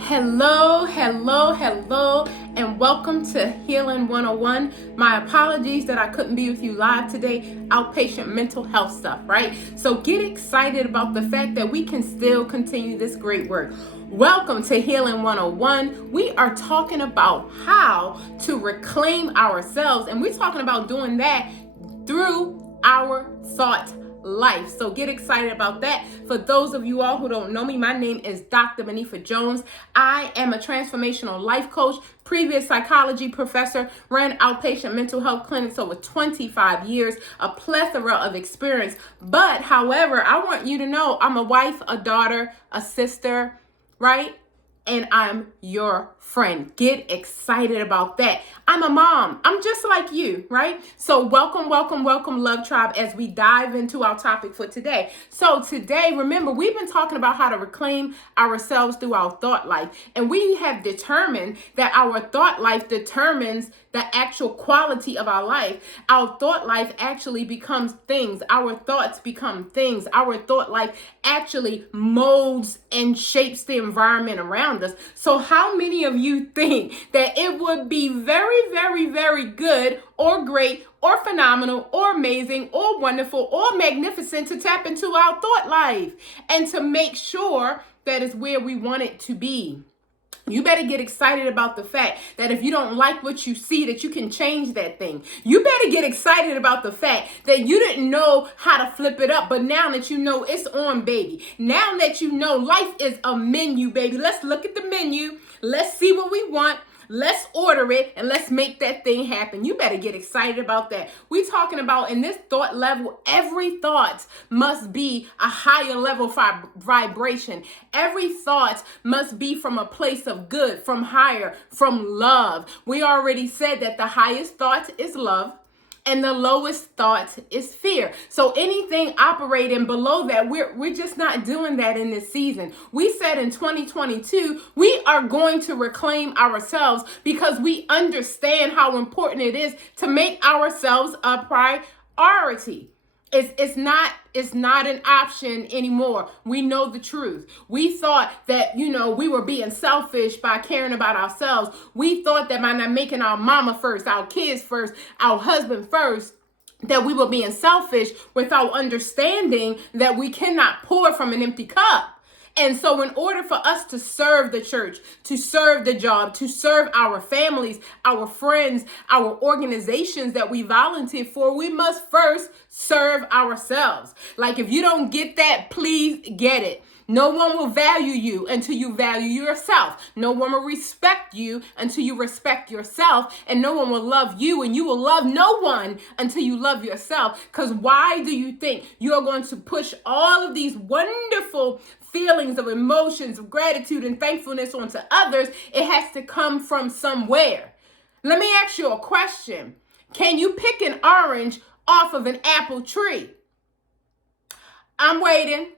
Hello, hello, hello, and welcome to Healing 101. My apologies that I couldn't be with you live today. Outpatient mental health stuff, right? So get excited about the fact that we can still continue this great work. Welcome to Healing 101. We are talking about how to reclaim ourselves, and we're talking about doing that through our thought life. So get excited about that. For those of you all who don't know me, my name is DrMonifa Jones. I am a transformational life coach, previous psychology professor, ran outpatient mental health clinics over 25 years, a plethora of experience. But however, I want you to know I'm a wife, a daughter, a sister, right? And I'm your friend. Get excited about that. I'm a mom. I'm just like you, right? So welcome, Love Tribe, as we dive into our topic for today. So today, remember, we've been talking about how to reclaim ourselves through our thought life. And we have determined that our thought life determines the actual quality of our life. Our thought life actually becomes things. Our thoughts become things. Our thought life actually molds and shapes the environment around us. So how many of you think that it would be very, very, very good or great or phenomenal or amazing or wonderful or magnificent to tap into our thought life and to make sure that is where we want it to be? You better get excited about the fact that if you don't like what you see, that you can change that thing. You better get excited about the fact that you didn't know how to flip it up, but now that you know, it's on, baby. Now that you know, life is a menu, baby. Let's look at the menu. Let's see what we want. Let's order it and let's make that thing happen. You better get excited about that. We're talking about in this thought level, every thought must be a higher level vibration. Every thought must be from a place of good, from higher, from love. We already said that the highest thought is love. And the lowest thought is fear. So anything operating below that, we're just not doing that in this season. We said in 2022, we are going to reclaim ourselves because we understand how important it is to make ourselves a priority. It's not an option anymore. We know the truth. We thought that, we were being selfish by caring about ourselves. We thought that by not making our mama first, our kids first, our husband first, that we were being selfish without understanding that we cannot pour from an empty cup. And so in order for us to serve the church, to serve the job, to serve our families, our friends, our organizations that we volunteer for, we must first serve ourselves. Like if you don't get that, please get it. No one will value you until you value yourself. No one will respect you until you respect yourself. And no one will love you, and you will love no one until you love yourself. Because why do you think you're going to push all of these wonderful feelings of emotions, of gratitude and thankfulness onto others? It has to come from somewhere. Let me ask you a question. Can you pick an orange off of an apple tree? I'm waiting.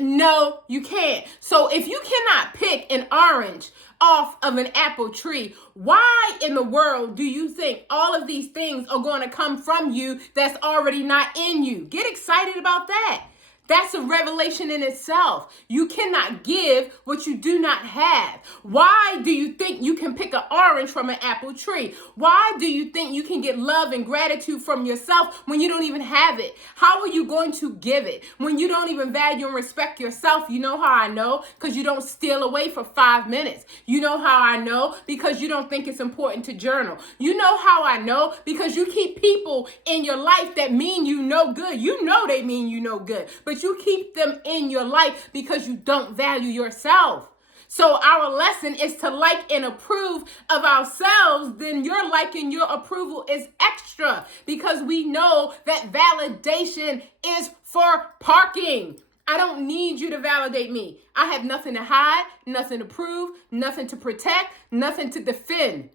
No, you can't. So if you cannot pick an orange off of an apple tree, why in the world do you think all of these things are going to come from you that's already not in you? Get excited about that. That's a revelation in itself. You cannot give what you do not have. Why do you think you can pick an orange from an apple tree? Why do you think you can get love and gratitude from yourself when you don't even have it? How are you going to give it when you don't even value and respect yourself? You know how I know? Because you don't steal away for 5 minutes. You know how I know? Because you don't think it's important to journal. You know how I know? Because you keep people in your life that mean you no good. You know they mean you no good. But you keep them in your life because you don't value yourself. So our lesson is to like and approve of ourselves. Then your like and your approval is extra because we know that validation is for parking. I don't need you to validate me. I have nothing to hide, nothing to prove, nothing to protect, nothing to defend.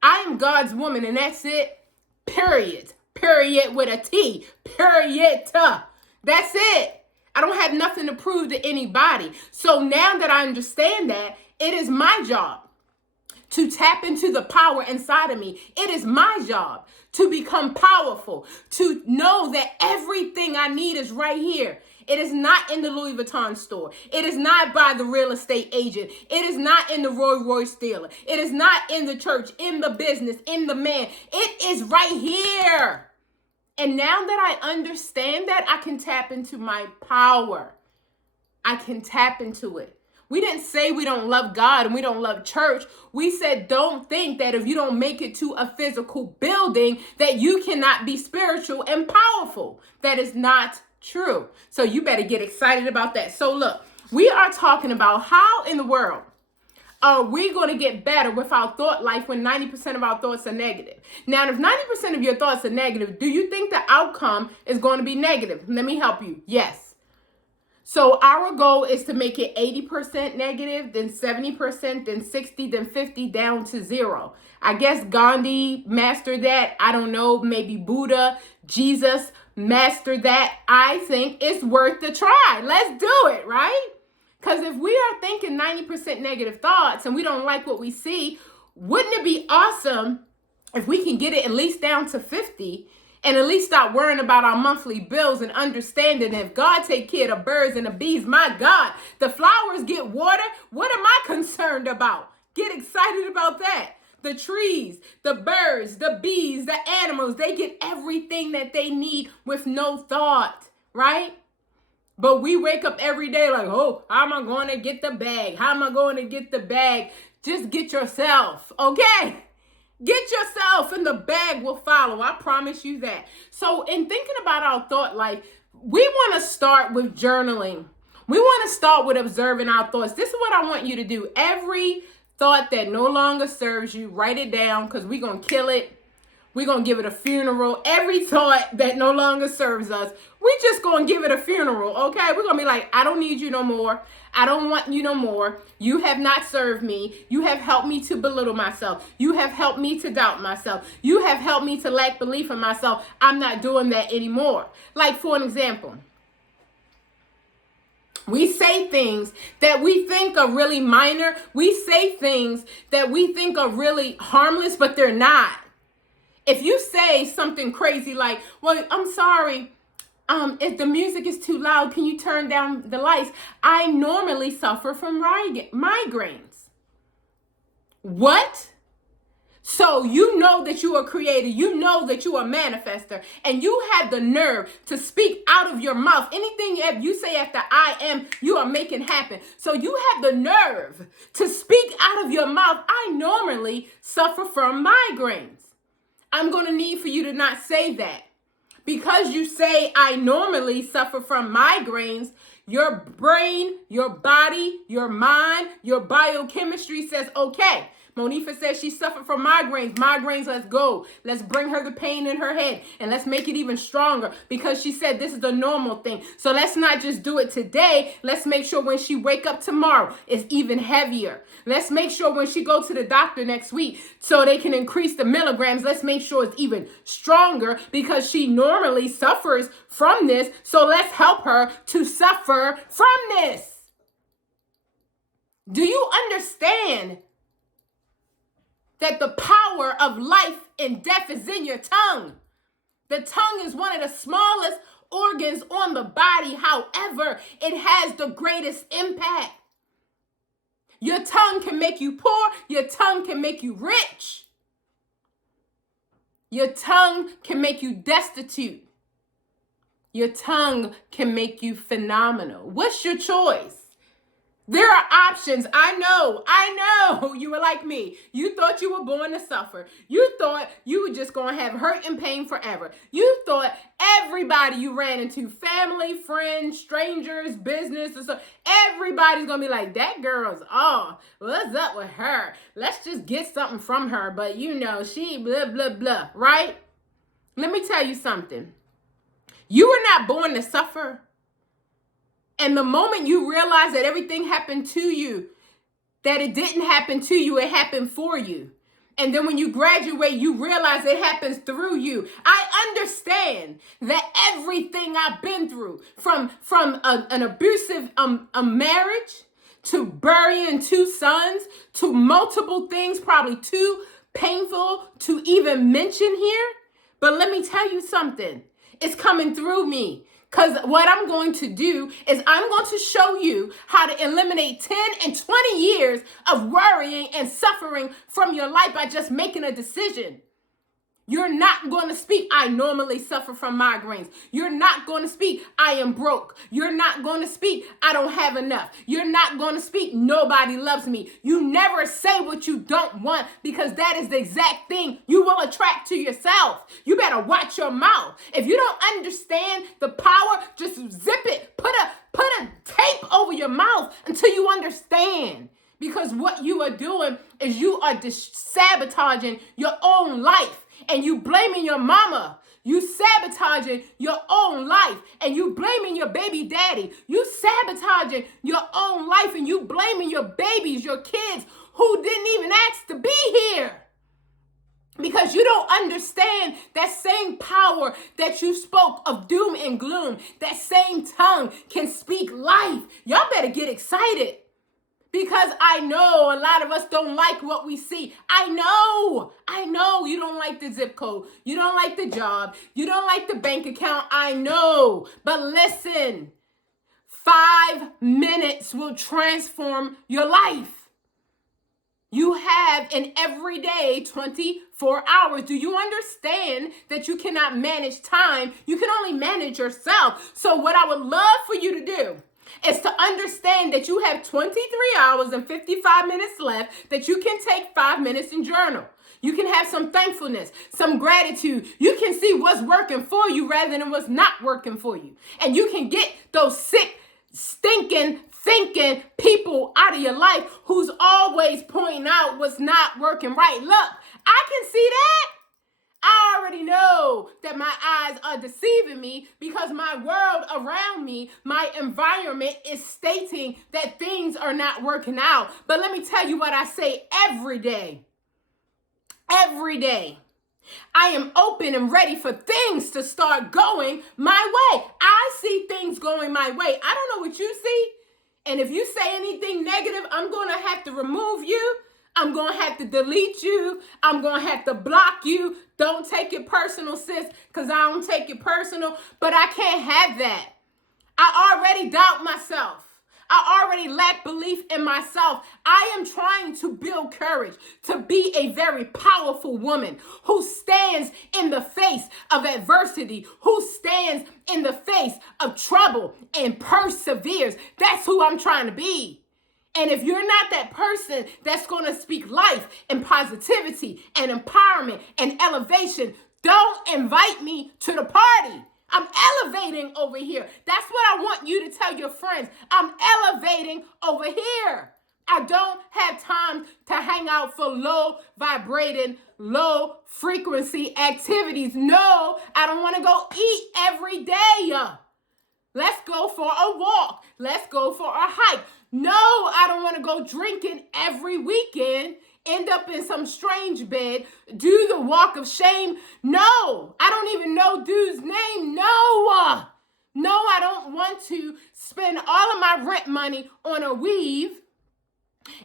I am God's woman, and that's it. Period. Period with a T. Period. That's it. I don't have nothing to prove to anybody. So now that I understand that, it is my job to tap into the power inside of me. It is my job to become powerful, to know that everything I need is right here. It is not in the Louis Vuitton store. It is not by the real estate agent. It is not in the Royce dealer. It is not in the church, in the business, in the man. It is right here. And now that I understand that, I can tap into my power. I can tap into it. We didn't say we don't love God and we don't love church. We said don't think that if you don't make it to a physical building that you cannot be spiritual and powerful. That is not true. So you better get excited about that. So look, we are talking about how in the world are we going to get better with our thought life when 90% of our thoughts are negative? Now, if 90% of your thoughts are negative, do you think the outcome is going to be negative? Let me help you. Yes. So our goal is to make it 80% negative, then 70%, then 60, then 50, down to 0. I guess Gandhi mastered that. I don't know, maybe Buddha, Jesus mastered that. I think it's worth the try. Let's do it, right? Because if we are thinking 90% negative thoughts and we don't like what we see, wouldn't it be awesome if we can get it at least down to 50 and at least stop worrying about our monthly bills and understanding if God take care of the birds and the bees, my God, the flowers get water. What am I concerned about? Get excited about that. The trees, the birds, the bees, the animals, they get everything that they need with no thought, right? But we wake up every day like, oh, how am I going to get the bag? How am I going to get the bag? Just get yourself, okay? Get yourself and the bag will follow. I promise you that. So in thinking about our thought life, we want to start with journaling. We want to start with observing our thoughts. This is what I want you to do. Every thought that no longer serves you, write it down because we're going to kill it. We're going to give it a funeral. Every thought that no longer serves us, we just going to give it a funeral, okay? We're going to be like, I don't need you no more. I don't want you no more. You have not served me. You have helped me to belittle myself. You have helped me to doubt myself. You have helped me to lack belief in myself. I'm not doing that anymore. Like, for an example, we say things that we think are really minor. We say things that we think are really harmless, but they're not. If you say something crazy like, well, I'm sorry, if the music is too loud, can you turn down the lights? I normally suffer from migraines. What? So you know that you are creator, you know that you are a manifester, and you have the nerve to speak out of your mouth. Anything you say after I am, you are making happen. So you have the nerve to speak out of your mouth. I normally suffer from migraines. I'm going to need for you to not say that. Because you say, I normally suffer from migraines, your brain, your body, your mind, your biochemistry says, okay. Monifa says she suffered from migraines. Migraines, let's go. Let's bring her the pain in her head and let's make it even stronger because she said this is the normal thing. So let's not just do it today. Let's make sure when she wake up tomorrow, it's even heavier. Let's make sure when she go to the doctor next week so they can increase the milligrams, let's make sure it's even stronger because she normally suffers from this. So let's help her to suffer from this. Do you understand that the power of life and death is in your tongue? The tongue is one of the smallest organs on the body. However, it has the greatest impact. Your tongue can make you poor. Your tongue can make you rich. Your tongue can make you destitute. Your tongue can make you phenomenal. What's your choice? There are options. I know. You were like me. You thought you were born to suffer. You thought you were just going to have hurt and pain forever. You thought everybody you ran into, family, friends, strangers, business, or so, everybody's going to be like, that girl's off. What's up with her? Let's just get something from her. But you know, she blah, blah, blah, right? Let me tell you something. You were not born to suffer. And the moment you realize that everything happened to you, that it didn't happen to you, it happened for you. And then when you graduate, you realize it happens through you. I understand that everything I've been through, from an abusive a marriage, to burying 2 sons, to multiple things, probably too painful to even mention here. But let me tell you something. It's coming through me. Because what I'm going to do is I'm going to show you how to eliminate 10 and 20 years of worrying and suffering from your life by just making a decision. You're not going to speak, I normally suffer from migraines. You're not going to speak, I am broke. You're not going to speak, I don't have enough. You're not going to speak, nobody loves me. You never say what you don't want, because that is the exact thing you will attract to yourself. You better watch your mouth. If you don't understand the power, just zip it. Put a tape over your mouth until you understand. Because what you are doing is you are sabotaging your own life. And you blaming your mama. You sabotaging your own life. And you blaming your baby daddy. You sabotaging your own life. And you blaming your babies, your kids, who didn't even ask to be here. Because you don't understand that same power that you spoke of doom and gloom. That same tongue can speak life. Y'all better get excited. Because I know a lot of us don't like what we see. I know you don't like the zip code. You don't like the job. You don't like the bank account. I know. But listen, 5 minutes will transform your life. You have an everyday 24 hours. Do you understand that you cannot manage time? You can only manage yourself. So what I would love for you to do is to understand that you have 23 hours and 55 minutes left, that you can take 5 minutes and journal. You can have some thankfulness, some gratitude. You can see what's working for you rather than what's not working for you. And you can get those sick, stinking, thinking people out of your life who's always pointing out what's not working right. Look, I can see that. I already know that my eyes are deceiving me because my world around me, my environment is stating that things are not working out. But let me tell you what I say every day. Every day. I am open and ready for things to start going my way. I see things going my way. I don't know what you see. And if you say anything negative, I'm going to have to remove you. I'm going to have to delete you. I'm going to have to block you. Don't take it personal, sis, because I don't take it personal. But I can't have that. I already doubt myself. I already lack belief in myself. I am trying to build courage to be a very powerful woman who stands in the face of adversity, who stands in the face of trouble and perseveres. That's who I'm trying to be. And if you're not that person that's going to speak life and positivity and empowerment and elevation, don't invite me to the party. I'm elevating over here. That's what I want you to tell your friends. I'm elevating over here. I don't have time to hang out for low vibrating, low frequency activities. No, I don't want to go eat every day. Let's go for a walk. Let's go for a hike. No, I don't want to go drinking every weekend, end up in some strange bed, do the walk of shame. No, I don't even know dude's name. No, I don't want to spend all of my rent money on a weave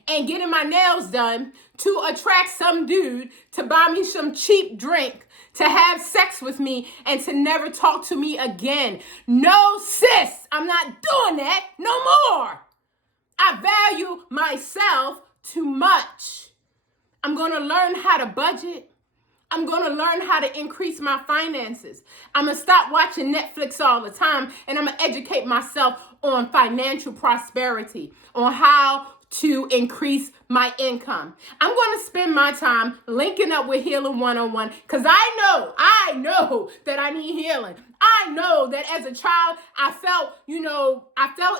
and getting my nails done to attract some dude to buy me some cheap drink, to have sex with me, and to never talk to me again. No, sis, I'm not doing that no more. I value myself too much. I'm going to learn how to budget. I'm going to learn how to increase my finances. I'm going to stop watching Netflix all the time, and I'm going to educate myself on financial prosperity, on how to increase my income. I'm going to spend my time linking up with Healing 101 because I know that I need healing. I know that as a child, I felt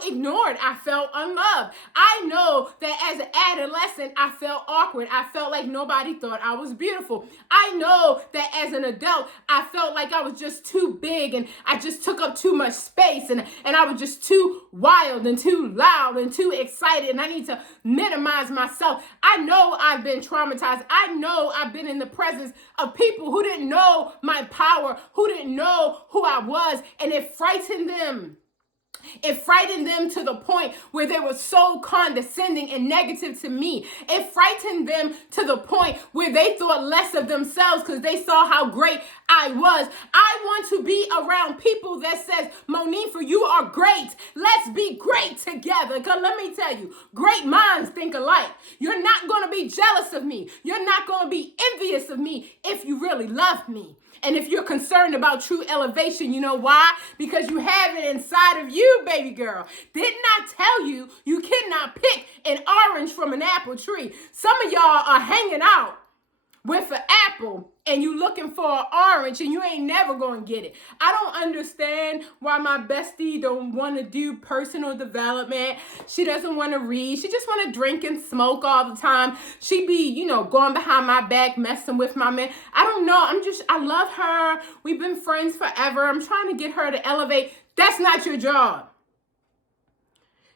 ignored. I felt unloved. I know that as an adolescent, I felt awkward. I felt like nobody thought I was beautiful. I know that as an adult, I felt like I was just too big and I just took up too much space and I was just too wild and too loud and too excited and I need to minimize myself. I know I've been traumatized. I know I've been in the presence of people who didn't know my power, who didn't know who I was, and it frightened them. It frightened them to the point where they were so condescending and negative to me. It frightened them to the point where they thought less of themselves because they saw how great I was. I want to be around people that says, Monifa, you are great. Let's be great together. Because let me tell you, great minds think alike. You're not going to be jealous of me. You're not going to be envious of me if you really love me. And if you're concerned about true elevation, you know why? Because you have it inside of you, baby girl. Didn't I tell you, you cannot pick an orange from an apple tree? Some of y'all are hanging out with an apple and you looking for an orange and you ain't never going to get it. I don't understand why my bestie don't want to do personal development. She doesn't want to read. She just want to drink and smoke all the time. She be, going behind my back, messing with my man. I don't know. I love her. We've been friends forever. I'm trying to get her to elevate. That's not your job.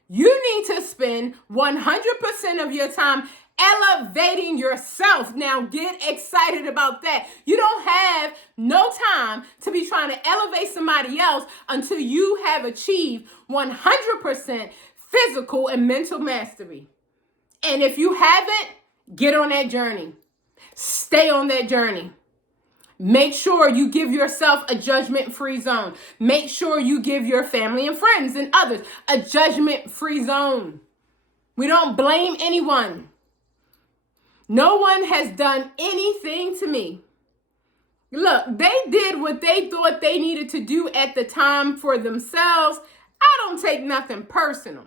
You need to spend 100% of your time elevating yourself. Now get excited about that. You don't have no time to be trying to elevate somebody else until you have achieved 100% physical and mental mastery. And if you haven't, get on that journey. Stay on that journey. Make sure you give yourself a judgment-free zone. Make sure you give your family and friends and others a judgment-free zone. We don't blame anyone. No one has done anything to me. Look, they did what they thought they needed to do at the time for themselves. I don't take nothing personal.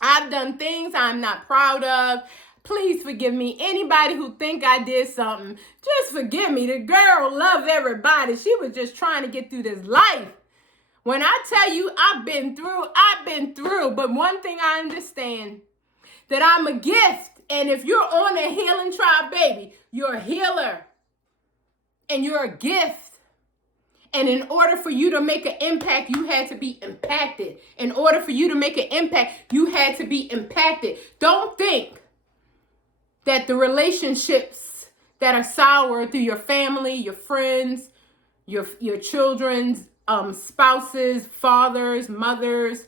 I've done things I'm not proud of. Please forgive me. Anybody who think I did something, just forgive me. The girl loved everybody. She was just trying to get through this life. When I tell you I've been through. But one thing I understand, that I'm a gift. And if you're on a healing tribe, baby, you're a healer. And you're a gift. And in order for you to make an impact, you had to be impacted. In order for you to make an impact, you had to be impacted. Don't think that the relationships that are sour through your family, your friends, your children's spouses, fathers, mothers,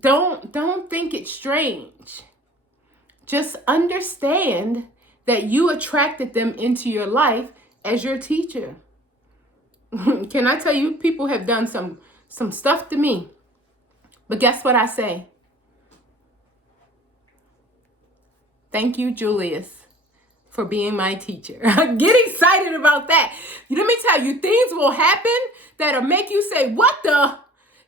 don't think it's strange. Just understand that you attracted them into your life as your teacher. Can I tell you, people have done some stuff to me. But guess what I say? Thank you, Julius, for being my teacher. Get excited about that. Let me tell you, things will happen that'll make you say, what the?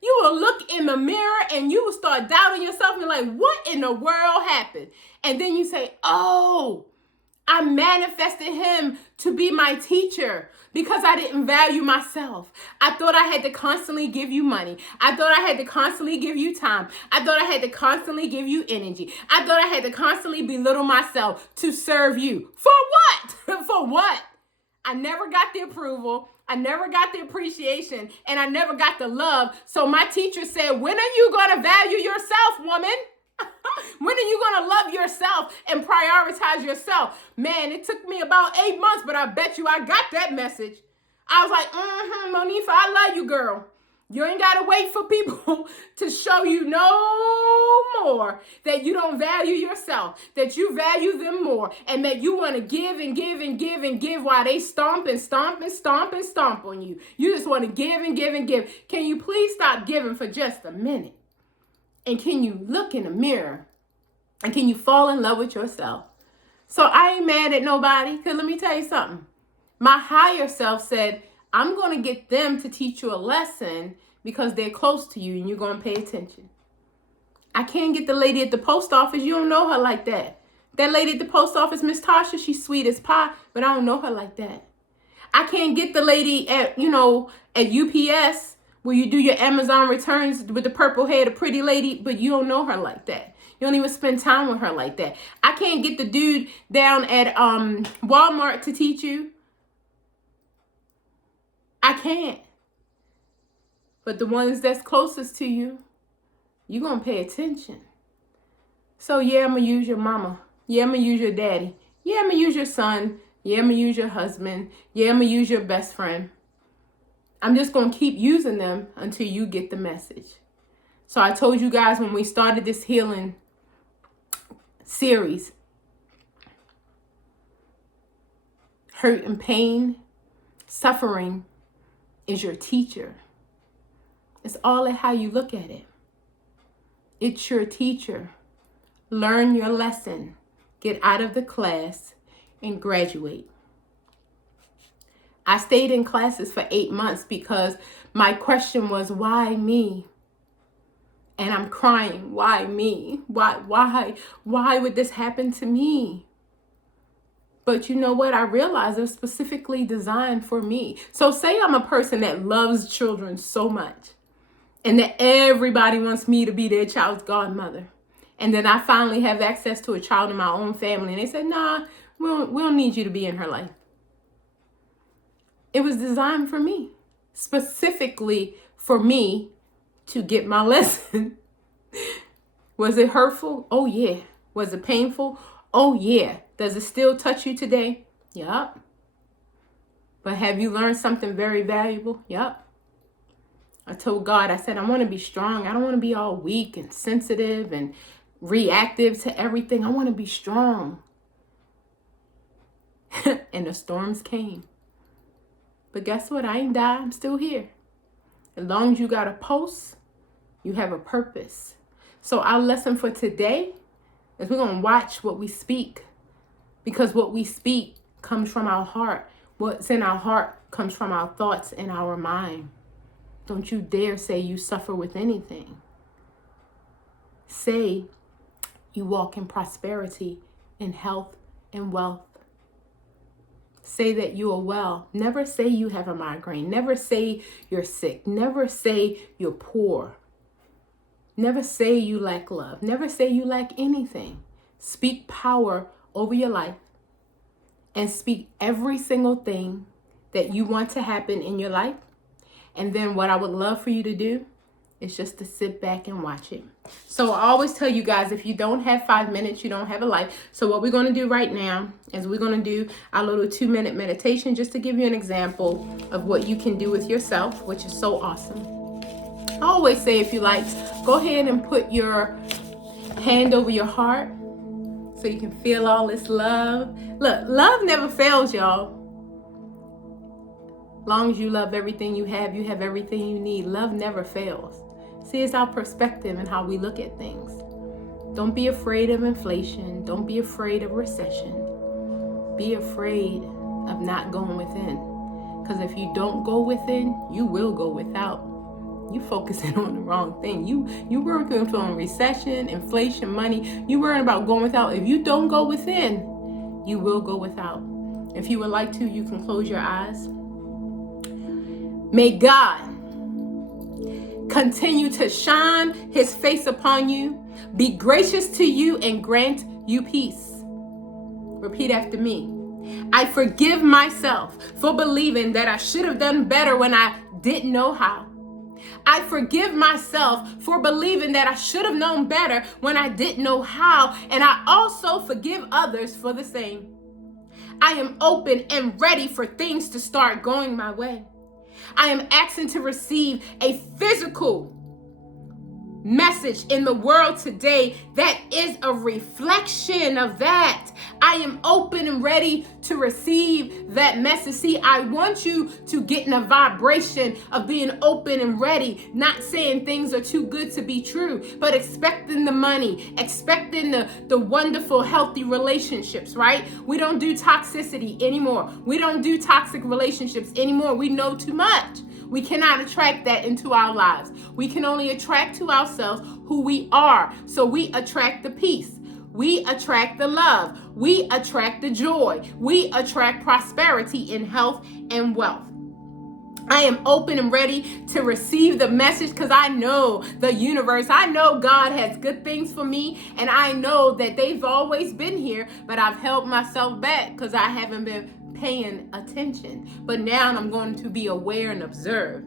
You will look in the mirror and you will start doubting yourself and be like, what in the world happened? And then you say, oh, I manifested him to be my teacher because I didn't value myself. I thought I had to constantly give you money. I thought I had to constantly give you time. I thought I had to constantly give you energy. I thought I had to constantly belittle myself to serve you. For what? For what? I never got the approval. I never got the appreciation, and I never got the love. So my teacher said, when are you going to value yourself, woman? When are you going to love yourself and prioritize yourself? Man, it took me about 8 months, but I bet you I got that message. I was like, Monifa, I love you, girl. You ain't got to wait for people to show you no more that you don't value yourself, that you value them more, and that you want to give and give and give and give while they stomp and stomp and stomp and stomp on you. You just want to give and give and give. Can you please stop giving for just a minute? And can you look in the mirror? And can you fall in love with yourself? So I ain't mad at nobody, because let me tell you something. My higher self said, I'm going to get them to teach you a lesson because they're close to you and you're going to pay attention. I can't get the lady at the post office. You don't know her like that. That lady at the post office, Miss Tasha, she's sweet as pie, but I don't know her like that. I can't get the lady at UPS where you do your Amazon returns with the purple hair, the pretty lady, but you don't know her like that. You don't even spend time with her like that. I can't get the dude down at Walmart to teach you. I can't. But the ones that's closest to you, you're going to pay attention. So yeah, I'm going to use your mama. Yeah, I'm going to use your daddy. Yeah, I'm going to use your son. Yeah, I'm going to use your husband. Yeah, I'm going to use your best friend. I'm just going to keep using them until you get the message. So I told you guys when we started this healing series, hurt and pain, suffering is your teacher. It's all at how you look at it. It's your teacher. Learn your lesson. Get out of the class and graduate. I stayed in classes for 8 months because my question was, why me? And I'm crying, why me? Why would this happen to me? But you know what? I realized it was specifically designed for me. So say I'm a person that loves children so much and that everybody wants me to be their child's godmother. And then I finally have access to a child in my own family. And they said, nah, we don't need you to be in her life. It was designed for me, specifically for me to get my lesson. Was it hurtful? Oh, yeah. Was it painful? Oh, yeah. Does it still touch you today? Yup. But have you learned something very valuable? Yup. I told God, I said, I want to be strong. I don't want to be all weak and sensitive and reactive to everything. I want to be strong. And the storms came. But guess what? I ain't died. I'm still here. As long as you got a pulse, you have a purpose. So our lesson for today is we're going to watch what we speak. Because what we speak comes from our heart. What's in our heart comes from our thoughts and our mind. Don't you dare say you suffer with anything. Say you walk in prosperity, in health, and wealth. Say that you are well. Never say you have a migraine. Never say you're sick. Never say you're poor. Never say you lack love. Never say you lack anything. Speak power over your life and speak every single thing that you want to happen in your life. And then what I would love for you to do is just to sit back and watch it. So I always tell you guys, if you don't have 5 minutes, you don't have a life. So what we're going to do right now is we're going to do our little 2-minute meditation just to give you an example of what you can do with yourself, which is so awesome. I always say, if you like, go ahead and put your hand over your heart so you can feel all this love. Look, love never fails, y'all. Long as you love everything you have everything you need. Love never fails. See, it's our perspective and how we look at things. Don't be afraid of inflation. Don't be afraid of recession. Be afraid of not going within. Because if you don't go within, you will go without. You focusing on the wrong thing. You working on recession, inflation, money. You worrying about going without. If you don't go within, you will go without. If you would like to, you can close your eyes. May God continue to shine his face upon you, be gracious to you, and grant you peace. Repeat after me. I forgive myself for believing that I should have done better when I didn't know how. I forgive myself for believing that I should have known better when I didn't know how. And I also forgive others for the same. I am open and ready for things to start going my way. I am asking to receive a physical message in the world today that is a reflection of that. I am open and ready to receive that message. See, I want you to get in a vibration of being open and ready, not saying things are too good to be true, but expecting the money, expecting the wonderful, healthy relationships, right? We don't do toxicity anymore. We don't do toxic relationships anymore. We know too much. We cannot attract that into our lives. We can only attract to ourselves who we are. So we attract the peace. We attract the love. We attract the joy. We attract prosperity in health and wealth. I am open and ready to receive the message because I know the universe. I know God has good things for me. And I know that they've always been here, but I've held myself back because I haven't been paying attention. But now I'm going to be aware and observe.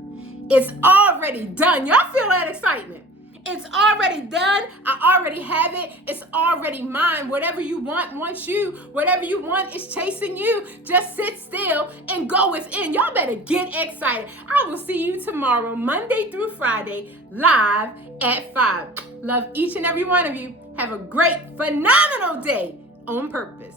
It's already done. Y'all feel that excitement? It's already done. I already have it. It's already mine. Whatever you want wants you. Whatever you want is chasing you. Just sit still and go within. Y'all better get excited. I will see you tomorrow, Monday through Friday, live at 5. Love each and every one of you. Have a great, phenomenal day on purpose.